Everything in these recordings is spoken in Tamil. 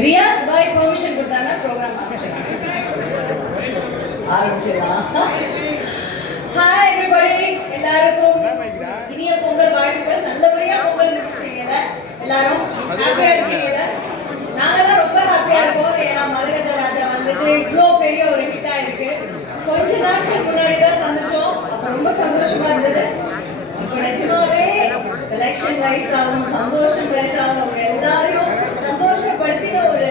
ரியாஸ் பாய் பெர்மிஷன் கொடுத்தாங்க ப்ரோக்ராம் ஆரம்பிச்சிடலாம். ஹாய் எவ்ரிபடி, எல்லாருக்கும் இனிய பொங்கல் வாழ்த்துக்கள். நல்லபடியா பொங்கல் முடிச்சிட்டீங்கல்ல? எல்லாரும் ஹாப்பியா இருக்கீங்கல்ல? நாங்கெல்லாம் ரொம்ப ஹாப்பியா இருக்கோம். ஏன்னா மதகஜ ராஜா வந்துட்டு இவ்வளோ பெரிய ஒரு ஹிட்டா இருக்கு. கொஞ்ச நாட்கள் முன்னாடி தான் சந்திச்சோம். அப்ப ரொம்ப சந்தோஷமா இருந்தது. இப்போ நிஜமாவே எலெக்ஷன் ரைஸ் ஆகும், சந்தோஷம் ரைஸ் ஆகும், எல்லாரையும் சந்தோஷப்படுத்தின ஒரு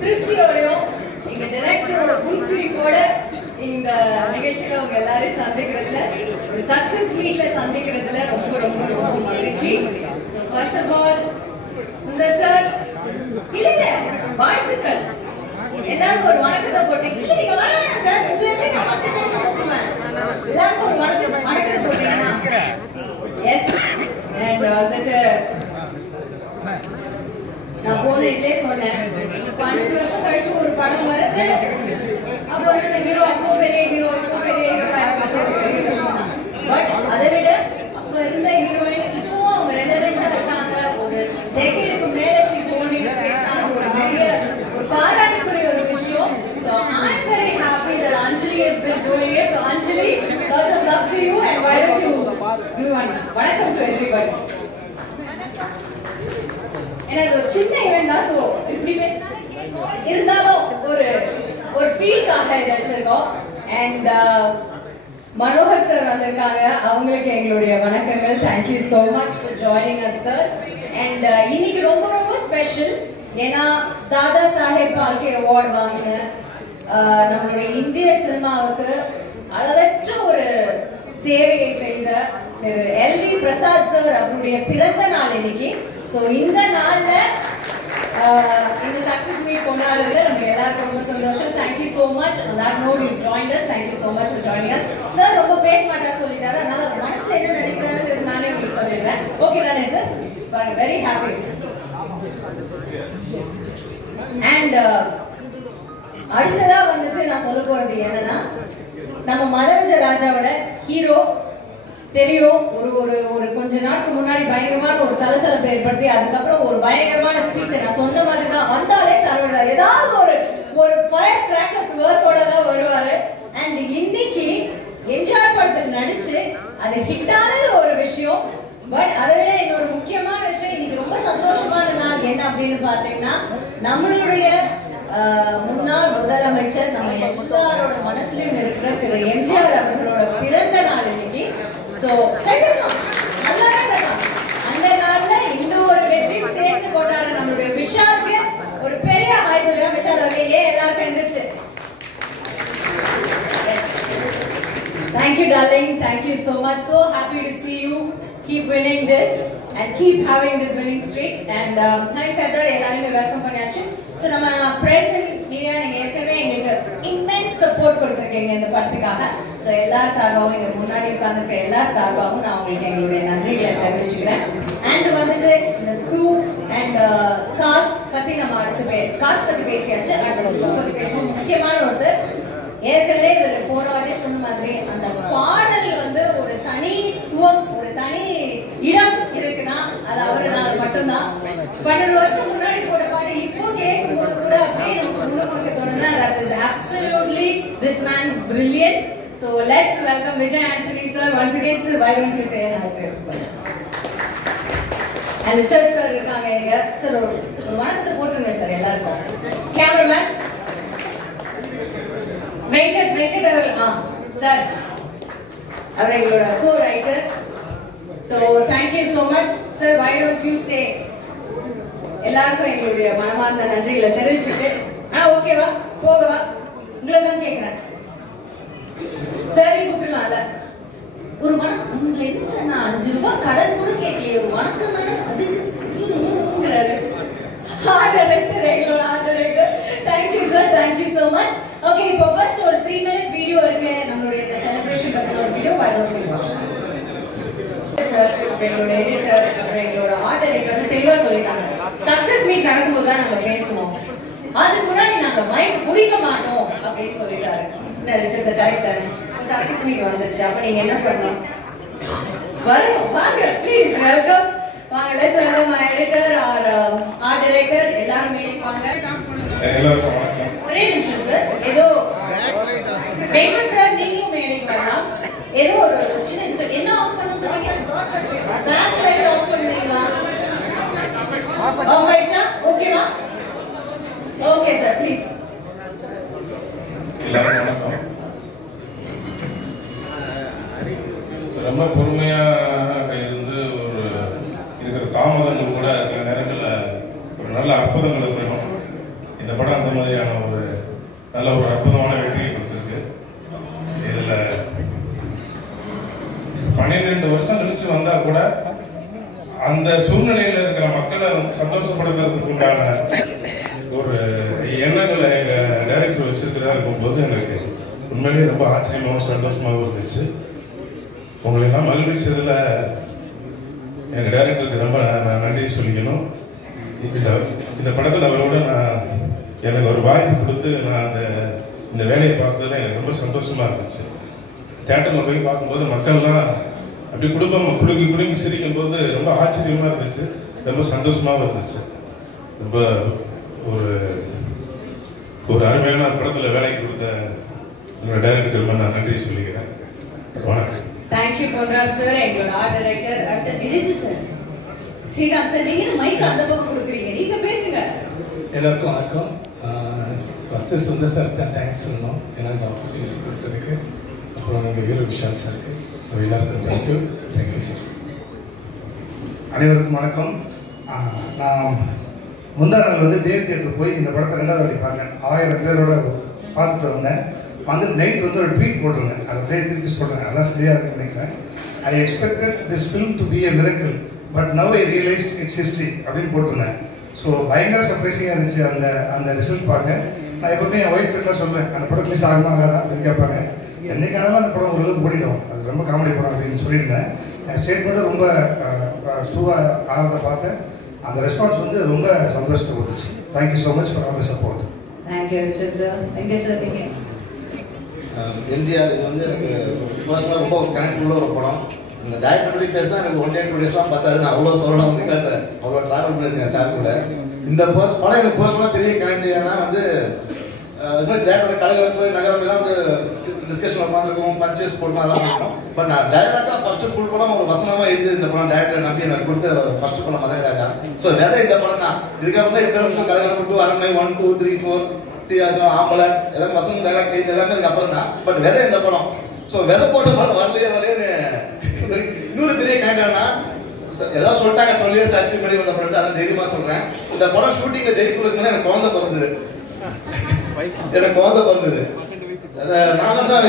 திருப்தியோடையும் எங்க டைரக்டரோட புன்சிரிப்போட இந்த நிகழ்ச்சியில அவங்க எல்லாரையும் சந்திக்கிறதுல, ஒரு சக்சஸ் மீட்ல சந்திக்கிறதுல ரொம்ப ரொம்ப ரொம்ப மகிழ்ச்சி. So first of all Sundar sir, இல்ல வாழ்த்துக்கள். எல்லாருக்கும் ஒரு வணக்கத்தை போட்டு, இல்ல நீங்க வர வேணாம் சார், உங்களுமே நான் ஃபர்ஸ்ட் பேச கூப்பிடுவேன். எல்லாருக்கும் ஒரு வணக்கத்தை போட்டீங்கன்னா எஸ். அண்ட் வந்துட்டு நான் போன இதுலயே சொன்னேன், 12 வருஷம் கழிச்சு ஒரு படம் வருது. அப்போ வந்து அந்த ஹீரோ அப்போ பெரிய ஹீரோ, இப்போ பெரிய ஹீரோ, பெரிய விஷயம் தான். பட் அதை விட அப்போ இருந்த ஹீரோயின் இப்பவும் அவங்க ரெலவெண்டா இருக்காங்க. ஒரு டெக்கேடுக்கு மேல ஷீஸ் ஹோல்டிங் ஸ்பேஸ். அது ஒரு பெரிய ஒரு பாராட்டுக்குரிய ஒரு விஷயம். So I'm very happy that Anjali has been doing it. So Anjali, lots of love to you, and why don't you give one welcome to everybody. ஏன்னா இது ஒரு சின்ன ஈவெண்ட் தான். ஸோ இப்படி பேசினாலும் இருந்தாலும் ஒரு ஃபீல்காக இதை வச்சிருக்கோம். அண்ட் மனோகர் சார் வந்திருக்காங்க, அவங்களுக்கு எங்களுடைய வணக்கங்கள். Thank you so much for joining us sir. And இன்னைக்கு ரொம்ப ரொம்ப ஸ்பெஷல். ஏன்னா தாதா சாஹேப் பால்கே அவார்டு வாங்கின நம்மளுடைய இந்திய சினிமாவுக்கு அளவற்ற ஒரு சேவையை செய்த திரு எல்வி பிரசாத் சார் அவருடைய பிறந்த நாள் இன்னைக்கு. ஸோ இந்த நாள்ல இந்த சக்சஸ் மீட் கொண்டாடுறதுல நம்ம எல்லாருக்கும் ரொம்ப சந்தோஷம். Thank you so much. On that note, you joined us. Thank you so much for joining us. Sir ரொம்ப பேச மாட்டாரு சொல்லிட்டாரு, அதனால மனசுல என்ன நினைக்கிறாரு நானே உங்களுக்கு சொல்லிடுறேன். ஓகே தானே சார்? பாருங்க, வெரி ஹாப்பி. அண்ட் அடுத்ததா வந்துட்டு நான் சொல்ல போறது என்னன்னா, நம்ம மதகஜ ராஜாவோட ஹீரோ தெரியும். ஒரு கொஞ்ச நாட்களுக்கு முன்னாடி பயங்கரமான ஒரு சலசலப்பை ஏற்படுத்தி அதுக்கப்புறம் ஒரு பயங்கரமான ஸ்பீச்சை நான் சொன்ன மாதிரி தான் வந்தாலே சரவணா ஏதாவது ஒரு ஃபயர் கிராக்கர்ஸ் ஒர்க்கோட தான் வருவாரு. அண்ட் இன்னைக்கு எம்ஜிஆர் படத்தில் நடிச்சு அது ஹிட்டானது ஒரு விஷயம். பட் அதை விட இன்னொரு முக்கியமான விஷயம், இன்னைக்கு ரொம்ப சந்தோஷமான நாள் என்ன அப்படின்னு பாத்தீங்கன்னா, நம்மளுடைய முன்னாள் முதலமைச்சர் நம்ம எல்லாரோட மனசுலயும் இருக்கிற திரு எம்ஜிஆர் அவர்களோட பிறந்த நாள் இன்னைக்கு. சோ நல்லாவே இருக்கலாம். அந்த நாள்ல இந்த ஒரு வெற்றியும் சேர்த்து கொண்டாட நம்மளுடைய விஷாலுக்கு ஒரு பெரிய ஹாய் சொல்லுங்க. விஷால் அவர்களே எல்லாருக்கும் எந்திரிச்சு thank you darling, thank you so much. So happy to see you keep winning this and keep having this winning streak. And having said that, எல்லாரையுமே வெல்கம் பண்ணியாச்சு. ஸோ நம்ம பிரசன்ட் மீடியா நீங்க ஏற்கனவே எங்களுக்கு இம்மென்ஸ் சப்போர்ட் கொடுத்துருக்கீங்க இந்த படத்துக்காக. ஸோ எல்லார் சார்பாகவும் இங்க முன்னாடி உட்கார்ந்துருக்க எல்லார் சார்பாகவும் நான் உங்களுக்கு எங்களுடைய நன்றிகளை தெரிவிச்சுக்கிறேன். அண்ட் வந்துட்டு இந்த க்ரூ அண்ட் காஸ்ட் பத்தி நம்ம காஸ்ட் பத்தி பேசியாச்சு. அடுத்த க்ரூ பத்தி பேசுவோம். முக்கியமான ஒருத்தர் ஏற்கனவே இவர் போன வாட்டியே சொன்ன மாதிரி அந்த பாடல் வந்து ஒரு தனித்துவம், ஒரு தனி இடம் இருக்குன்னா அது அவருனால மட்டும்தான். 12 வருஷம் முன்னாடி போட்ட பாட்டு இப்போ கேட்கும் போது கூட அப்படியே நமக்கு முன்ன கொடுக்க தோணுதா. That is absolutely this man's brilliance. So let's welcome Vijay Antony sir once again. Sir, why don't you say hi to everybody? And Richard sir இருக்காங்க இங்க. சார் ஒரு வணக்கத்தை போட்டுருங்க சார் எல்லாருக்கும். கேமராமேன் வெங்கட் அவர்கள் சார், அவர் எங்களோட co writer. So thank you so much sir. Why don't you say எல்லாருக்கும் எங்களுடைய மனமார்ந்த நன்றிகளை தெரிவிச்சுட்டு ஓகேவா போகவா உங்களை தான் கேட்குறேன். சரி கூப்பிடலாம்ல ஒரு வணக்கம். உங்களை என்ன சார், நான் 5 ரூபாய் கடன் கூட கேட்கலையே, ஒரு வணக்கம் தானே அதுக்குங்கிறாரு. ஆர்ட் டைரக்டர், எங்களோட art director. Thank you sir, thank you so much. Okay, இப்போ ஃபர்ஸ்ட் ஒரு 3 minute வீடியோ இருக்கு நம்மளுடைய இந்த செலிப்ரேஷன் பத்தின ஒரு வீடியோ. சார் எங்களோட எடிட்டர் அப்புறம் எங்களோட ஆர்ட் டைரக்டர் வந்து தெளிவா சொல்லிட்டாங்க, சக்சஸ் மீட் நடக்கும்போது தான் நாங்க பேசுவோம், அதுக்கு முன்னாடி நாங்க மைக் முடிக்க மாட்டோம் அப்படின்னு சொல்லிட்டாரு. கரெக்ட் தானே? சக்சஸ் மீட் வந்துருச்சு. அப்ப நீங்க என்ன பண்ணணும்? வரணும், வாங்க ப்ளீஸ் வெல்கம். வாங்க let's welcome my editor our art director எல்லாரும் மீட்டிங் வாங்க. எல்லாருக்கும் வணக்கம். ஒரே நிமிஷம் சார், ஏதோ பேமன் சார் நீங்களும் மீட்டிங் வரலாம். ஏதோ ஒரு சின்ன இன்சிடென்ட் என்ன ஆஃப் பண்ணனும் சொல்லுங்க. பேக் லைட் ஆஃப் பண்ணுவீங்களா? ஆஃப் ஆயிடுச்சா? ஓகேவா? Okay sir please. எல்லாருக்கும் வணக்கம். ரொம்ப பொறுமையாக இருந்து ஒரு இருக்கிற தாமதங்கள் கூட சில நேரங்களில் ஒரு நல்ல அற்புதங்களை தரும். இந்த படம் அந்த மாதிரியான ஒரு நல்ல ஒரு அற்புதமான வெற்றியை கொடுத்துருக்கு. இதில் 12 வருஷம் கழிச்சு வந்தால் கூட அந்த சூழ்நிலையில் இருக்கிற மக்களை வந்து சந்தோஷப்படுத்துறதுக்கு உண்டான ஒரு எண்ணங்களை எங்கள் டைரக்டர் வச்சிருக்கிறதா இருக்கும்போது எனக்கு உண்மையிலேயே ரொம்ப ஆச்சரியமாகவும் சந்தோஷமாகவும் இருந்துச்சு. உங்களை எல்லாம் மகிழ்விச்சதில் எங்கள் டைரக்டருக்கு ரொம்ப நான் நன்றி சொல்லிக்கணும். இந்த படத்தில் அவரோட எனக்கு ஒரு வாய்ப்பு கொடுத்து நான் இந்த வேலையை பார்த்ததில் எனக்கு ரொம்ப சந்தோஷமாக இருந்துச்சு. தேட்டரில் போய் பார்க்கும்போது மக்கள்லாம் அப்படி குடும்பம் குலுங்கி சிரிக்கும் போது ரொம்ப ஆச்சரியமாக இருந்துச்சு, ரொம்ப சந்தோஷமாகவும் இருந்துச்சு. ரொம்ப ஒரு அருமையான படத்தில் வேலைக்கு கொடுத்த என்னோட டைரக்டருக்கு ரொம்ப நான் நன்றி சொல்லிக்கிறேன். வணக்கம். தேங்க்யூ பொன்ராஜ் சார், எங்களோட ஆர்ட் டைரக்டர். அடுத்த எடிட்டர் சார் ஸ்ரீகாந்த் சார், நீங்க மைக் அந்த பக்கம் கொடுக்குறீங்க, நீங்க பேசுங்க. எல்லாருக்கும் வணக்கம். ஃபர்ஸ்ட் சுந்தர் சார் தான் தேங்க்ஸ் சொல்லணும், ஏன்னா இந்த ஆப்பர்ச்சுனிட்டி கொடுத்ததுக்கு. அப்புறம் நீங்கள் ஹீரோ விஷால் சாருக்கு. ஸோ எல்லாருக்கும் தேங்க்யூ சார். அனைவருக்கும் வணக்கம். நான் முந்தா நாள் வந்து தேவி தியேட்டர் போய் இந்த படத்தை 2வது வாட்டி பார்த்தேன். 1000 பேரோட பார்த்துட்டு வந்தேன். வந்து நைட் வந்து ஒரு ட்வீட் போட்டிருந்தேன், அதை அப்படியே திருப்பி சொல்கிறேன், அதான் சரியாக இருக்குன்னு நினைக்கிறேன். I expected this film to be a miracle but now I realised it's history அப்படின்னு போட்டிருந்தேன். ஸோ பயங்கர சர்ப்ரைசிங்காக இருந்துச்சு அந்த ரிசல்ட் பார்க்க. நான் எப்பவுமே என் ஒய்ஃப் கிட்ட சொல்லுவேன், அந்த படம் ரிலீஸ் ஆகுமா ஆகாதா அப்படின்னு கேட்பாங்க. என்னைக்கானாலும் அந்த படம் ஓரளவுக்கு ஓடிடும், அது ரொம்ப காமெடி படம் அப்படின்னு சொல்லியிருந்தேன். என் ஸ்டேட்மெண்ட்டு ரொம்ப ட்ரூவாக ஆகிறத பார்த்தேன். அந்த ரெஸ்பான்ஸ் வந்து ரொம்ப சந்தோஷத்தை கொடுத்துச்சு. Thank you so much for all the support. Thank you Richard sir. எங்கே சார் நீங்க? எம்ஜிஆர் இது வந்து எனக்கு பர்சனலாக ரொம்ப கனெக்ட் உள்ள ஒரு படம். இந்த டைரக்டர் பற்றி பேசினா எனக்கு 1 day 2 daysலாம் பார்த்தாது. நான் அவ்வளோ சொல்லணும் பிகாஸ் அவ்வளோ ட்ராவல் பண்ணியிருக்கேன் சார் கூட. இந்த படம் எனக்கு பர்சனலாக பெரிய கனெக்ட். ஏன்னா வந்து டேரக்டரோட கலைகளை போய் நகரம்லாம் வந்து டிஸ்கஷன் உட்காந்துருக்கோம், பர்ச்சேஸ் போட்டு அதெல்லாம் இருக்கும். பட் நான் டைரக்டாக ஃபர்ஸ்ட் ஃபுல் படம் ஒரு வசனமாக இருந்து இந்த படம் டைரக்டர் நம்பி எனக்கு கொடுத்த ஃபர்ஸ்ட் படம் மதராஜா. ஸோ விதை இந்த படம் தான். இதுக்கப்புறம் தான் 8 நிமிஷம் கலைகளை போட்டு அரண்மை 1 2 3 4 ஆம்பளை எல்லாம் வசனம் டைலாக் கைது எல்லாமே இதுக்கு அப்புறம் தான். பட் விதை இந்த படம். ஸோ விதை போட்ட படம் வரலையே இன்னொரு பெரிய கேட்டானா எல்லாம் சொல்லிட்டாங்க 12 years அச்சீவ் பண்ணி வந்த படம். அதனால தைரியமா சொல்றேன், இந்த படம் ஷூட்டிங்ல ஜெயிக்குள்ள எனக்கு குழந்தை பிறந்தது. நான் தான்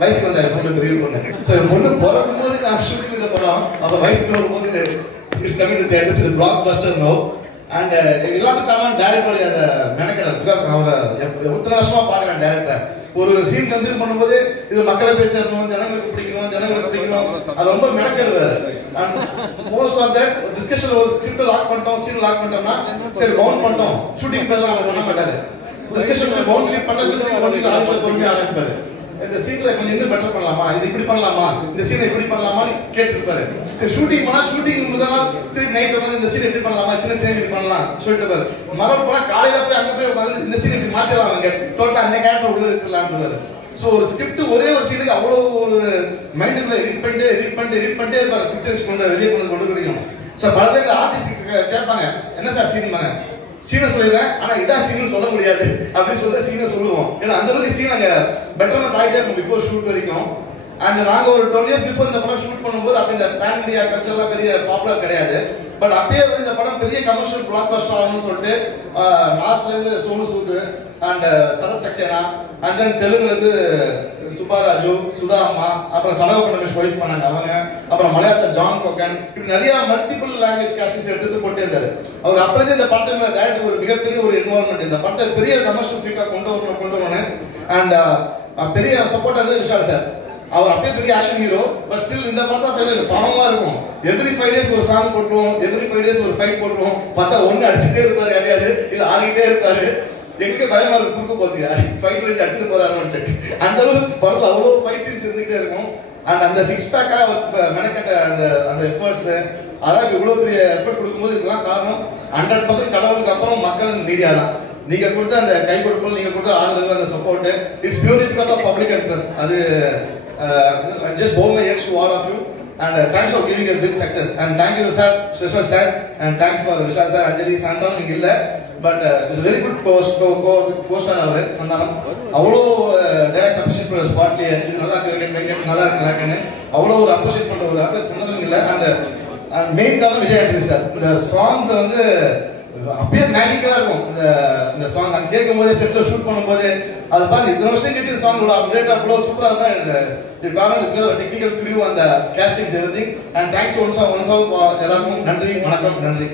வயசுக்கு வந்தேன் பொண்ணு, பெரிய பொண்ணு. ஸோ பொண்ணு பிறக்கும் போது நான் ஷூட்டிங் இந்த படம் அப்ப வயசுக்கு வரும்போது it's coming to theatres blockbuster no. And எல்லாத்துக்கான டேரக்டருடைய அந்த மெனக்கெடல். பிகாஸ் அவரை எத்தனை வருஷமா பாக்குறேன் டேரக்டர். ஒரு சீன் கன்சிடர் பண்ணும்போது இது மக்களை பேசணும், ஜனங்களுக்கு பிடிக்கணும், அது ரொம்ப மெனக்கெடுவாரு. And most of that discussion ஒரு ஸ்கிரிப்ட் லாக் பண்ணிட்டோம், சீன் லாக் பண்ணிட்டோம்னா சரி பவுண்ட் பண்ணிட்டோம், ஷூட்டிங் பேசலாம் அவர் பண்ண மாட்டாரு. டிஸ்கஷன் பவுண்டரி பண்ணதுக்கு ஆஃபீஸர் பொறுமையாக ஆரம்பிப்பாரு. இந்த சீன்ல கொஞ்சம் இன்னும் பெட்டர் பண்ணலாமா, இது இப்படி பண்ணலாமா, இந்த சீனை இப்படி பண்ணலாமான்னு கேட்டுருப்பாரு. சரி ஷூட்டிங் போனா ஷூட்டிங் முதல் நாள் திருப்பி நைட் உட்காந்து இந்த சீன் எப்படி பண்ணலாமா, சின்ன இப்படி பண்ணலாம் சொல்லிட்டு இருப்பாரு. மரம் போனா காலையில போய் அங்க போய் உட்காந்து இந்த சீன் இப்படி மாத்திரலாம், அவங்க டோட்டலா அந்த கேரக்டர் உள்ள இருக்கலாம்னு. ஸோ ஒரு ஸ்கிரிப்ட் ஒரே ஒரு சீனுக்கு அவ்வளோ ஒரு மைண்டுக்குள்ள எடிட் பண்ணிட்டே இருப்பாரு. பிக்சர்ஸ் வெளியே கொண்டு வரைக்கும். ஸோ பல பேர் ஆர்டிஸ்ட் கேட்பாங்க, என்ன சார் சீன் சீனை சொல்லிடுறேன், ஆனா இதான் சீன் சொல்ல முடியாது அப்படின்னு சொல்ல சீனை சொல்லுவோம். ஏன்னா அந்த அளவுக்கு சீன் அங்க பெட்டர்மெண்ட் ஆகிட்டே இருக்கும் பிஃபோர் ஷூட் வரைக்கும். அண்ட் நாங்க ஒரு 12 years பிஃபோர் இந்த படம் ஷூட் பண்ணும்போது அப்ப இந்த பேன் இண்டியா கல்ச்சர்லாம் பெரிய பாப்புலர் கிடையாது. பட் அப்பயே வந்து இந்த படம் பெரிய கமர்ஷியல் பிளாக் பஸ்டர் ஆகணும்னு சொல்லிட்டு நார்த்ல இருந்து Sonu Sood and Sharat Saxena and then தெலுங்குல இருந்து சுப்பாராஜு, சுதா அம்மா, அப்புறம் சரவண ரமேஷ் ஒய்ஃப் பண்ணாங்க அவங்க, அப்புறம் மலையாளத்துல ஜான் கோகன், இப்படி நிறைய மல்டிபிள் லாங்குவேஜ் காஸ்டிங்ஸ் எடுத்து போட்டே இருந்தாரு. அவர் அப்பவே இந்த படத்தை டைரக்டர் ஒரு மிகப்பெரிய ஒரு இன்வால்மெண்ட், இந்த படத்தை பெரிய கமர்ஷியல் ஃபிலிக்கா கொண்டு வரணும். அண்ட் பெரிய சப்போர்ட் வந்து விஷால் சார். அவர் அப்பயே பெரிய ஆக்ஷன் ஹீரோ. பட் ஸ்டில் இந்த படத்தை பெரிய பாவமா இருக்கும். எவ்ரி 5 days ஒரு சாங் போட்டுருவோம், எவ்ரி 5 days ஒரு ஃபைட் போட்டுருவோம். பார்த்தா ஒண்ணு அடிச்சுட்டே இருப்பாரு, யாரையாவது இல்ல ஆடிக்கிட்டே இருப்பாரு. எங்க பயமா இருக்கு குறுக்க போறதுக்கு, ஃபைட் வச்சு அடிச்சுட்டு போறாருன்னு. அந்த அளவுக்கு படத்துல அவ்வளவு ஃபைட் சீன்ஸ் இருந்துகிட்டே இருக்கும். அண்ட் அந்த 6 பேக்காக மெனக்கட்ட அந்த எஃபர்ட்ஸ், அதாவது இவ்வளோ பெரிய எஃபர்ட் கொடுக்கும்போது இதுக்கெல்லாம் காரணம் 100% கடவுளுக்கு அப்புறம் மக்கள் மீடியா தான். நீங்க கொடுத்த அந்த கை கொடுக்கல், நீங்க கொடுத்த ஆதரவு, அந்த support, it's purely because of public and press. அது just bow my heads to all of you and thanks for giving a big success and thank you sir, Shishal sir, and thanks for Vishal sir, Anjali, Santam நீங்க இல்ல but it's a very good co-star அவரு சந்தானம். அவ்வளோ டைரக்ட் அப்ரிஷியேட் பண்ண ஸ்பாட்லயே இது நல்லா இருக்கு, நல்லா இருக்குன்னு அவ்வளோ ஒரு அப்ரிஷியேட் பண்ற ஒரு ஆளு சந்தானம் இல்ல. அந்த மெயின் காரணம் விஜய் ஆண்டனி சார். இந்த சாங்ஸ் வந்து அப்படியே மேஜிக்கலா இருக்கும். இந்த சாங் அங்க கேட்கும் போதே செட்ல ஷூட் பண்ணும்போது அது பாருங்க இந்த வருஷம் கழிச்சு இந்த சாங் அப்டேட் அவ்வளோ சூப்பரா தான். இது காரணம் டெக்னிக்கல் க்ரூ, அந்த castings everything. And thanks once எல்லாருக்கும் நன்றி, வணக்கம், நன்றி.